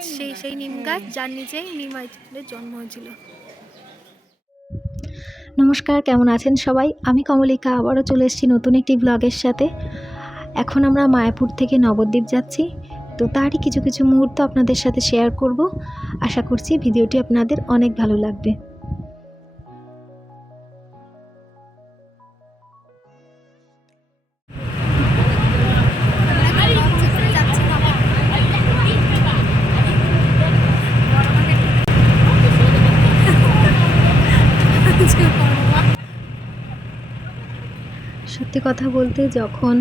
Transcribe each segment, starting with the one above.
গাছ, সেই নিম গাছ যার নিচেই নিমাইয়ের জন্ম হয়েছিল। নমস্কার, কেমন আছেন সবাই? আমি কমলিকা আবারও চলে এসেছি নতুন একটি ব্লগের সাথে। এখন আমরা মায়াপুর থেকে নবদ্বীপ যাচ্ছি, তো তারই কিছু কিছু মুহূর্ত আপনাদের সাথে শেয়ার করব। আশা করছি ভিডিওটি আপনাদের অনেক ভালো লাগবে। সত্যি কথা বলতে যখন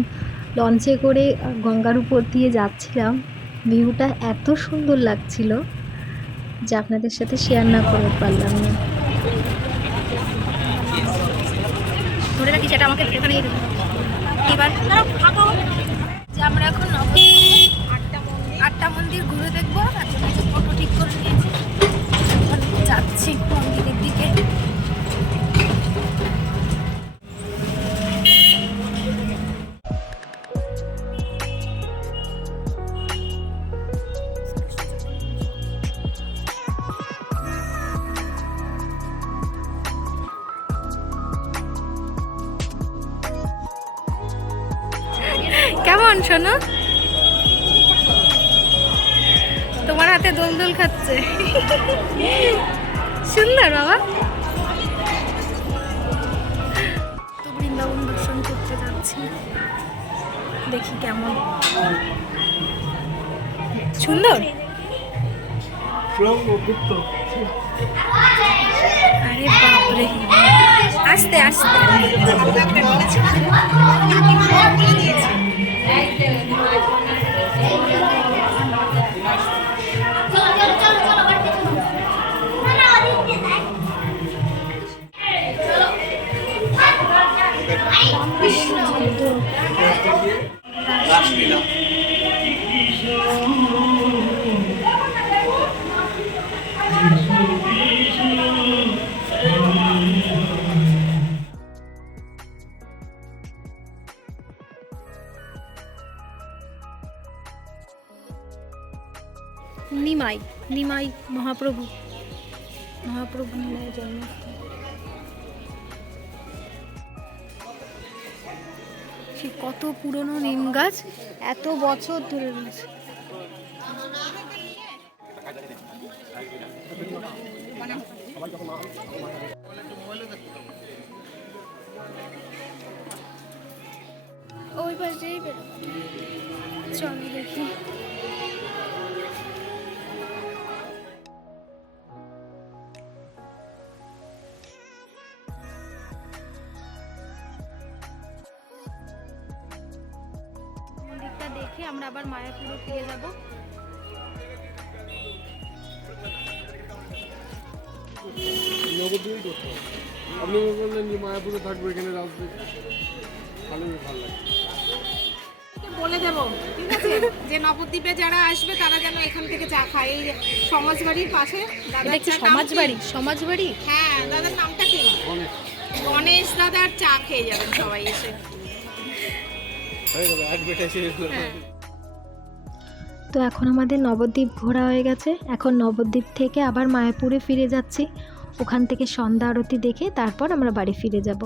লঞ্চে করে গঙ্গার উপর দিয়ে যাচ্ছিলাম, ভিউটা এত সুন্দর লাগছিল যে আপনাদের সাথে শেয়ার না করে পারলাম না। ধরে রাখি সেটা আমাকে এখানে এবার যে আমরা এখন আটটা মন্দির ঘুরে দেখবো। ফটো ঠিক করে নিয়েছি, যাচ্ছি মন্দিরের দিকে। কেমন শোনো, তোমার হাতে দোল দোল খাচ্ছে। সুন্দর বাবা। তো বৃন্দাবন দর্শন করতে যাচ্ছি, দেখি কেমন সুন্দর। আরে বাপরে, আস্তে আস্তে। নিমাই মহাপ্রভু নিমাইয়ের জন্ম। সে কত পুরনো নিম গাছ, এত বছর ধরে রয়েছে। ওই পাশেই চল দেখি। মন্দিরটা দেখে আমরা আবার মায়াপুরে ফিরে যাব। নবদ্বীপই করতে হবে। আপনি বললেন যে মায়াপুরে থাকবো, এখানে রাজবে, ভালোই ভালো লাগে। বলে দেবো ঠিক আছে, যে নবদ্বীপে যারা আসবে তারা যেন এখান থেকে চা খায়। এই সমাজবাড়ির পাশে সমাজবাড়ি। হ্যাঁ, দাদার নামটা কি? গণেশ দাদার চা খেয়ে যাবেন সবাই এসে। হ্যাঁ। তো এখন আমাদের নবদ্বীপ ঘোরা হয়ে গেছে। এখন নবদ্বীপ থেকে আবার মায়াপুরে ফিরে যাচ্ছি। ওখান থেকে সন্ধ্যা আরতি দেখে তারপর আমরা বাড়ি ফিরে যাব।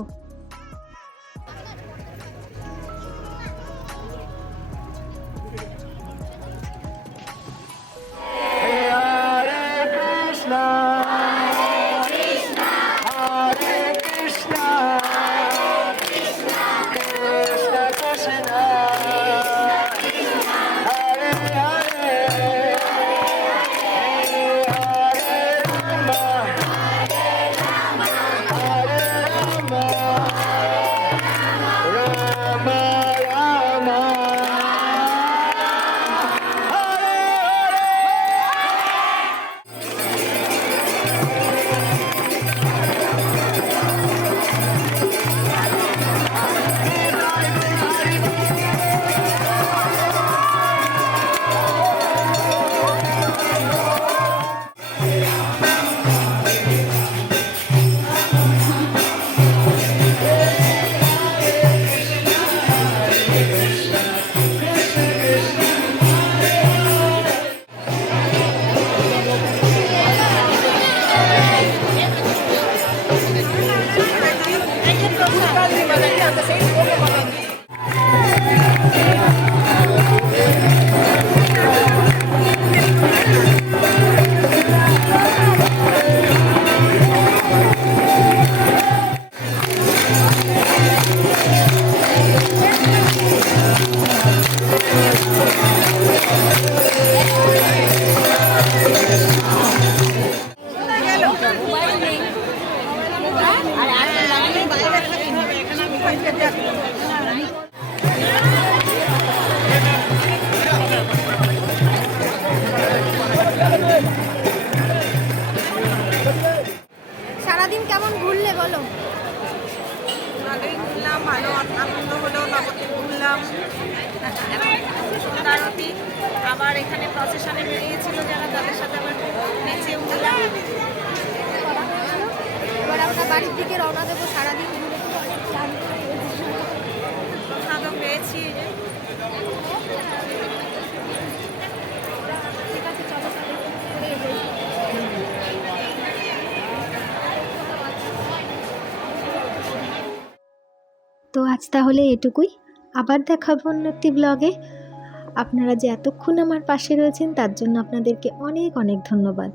বাজারি আছে সেই পুরনো বাজার। সারাদিন কেমন ঘুরলে বলো? ভালোই ঘুরলাম, ভালো আনন্দ হলো, নবদ্বীপ ঘুরলাম। সন্ধ্যা আরতি, আবার এখানে প্রসেশনে বেরিয়েছিল যারা, তাদের সাথে আবার নেচে উঠলাম। এবার আমরা বাড়ির দিকে রওনা দেবো। সারাদিন ঘুরে ঘুরে অনেক ক্লান্ত হয়ে গেছি। প্রসাদও পেয়েছি। ঠিক আছে, চলো তাহলে ঘুরে এগোই। তো আজ তাহলে এটুকুই, আবার দেখাবো অন্য একটি ব্লগে। আপনারা যে এতক্ষণ আমার পাশে রয়েছেন তার জন্য আপনাদেরকে অনেক অনেক ধন্যবাদ।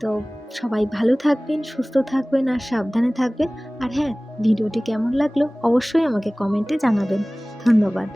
তো সবাই ভালো থাকবেন, সুস্থ থাকবেন আর সাবধানে থাকবেন। আর হ্যাঁ, ভিডিওটি কেমন লাগলো অবশ্যই আমাকে কমেন্টে জানাবেন। ধন্যবাদ।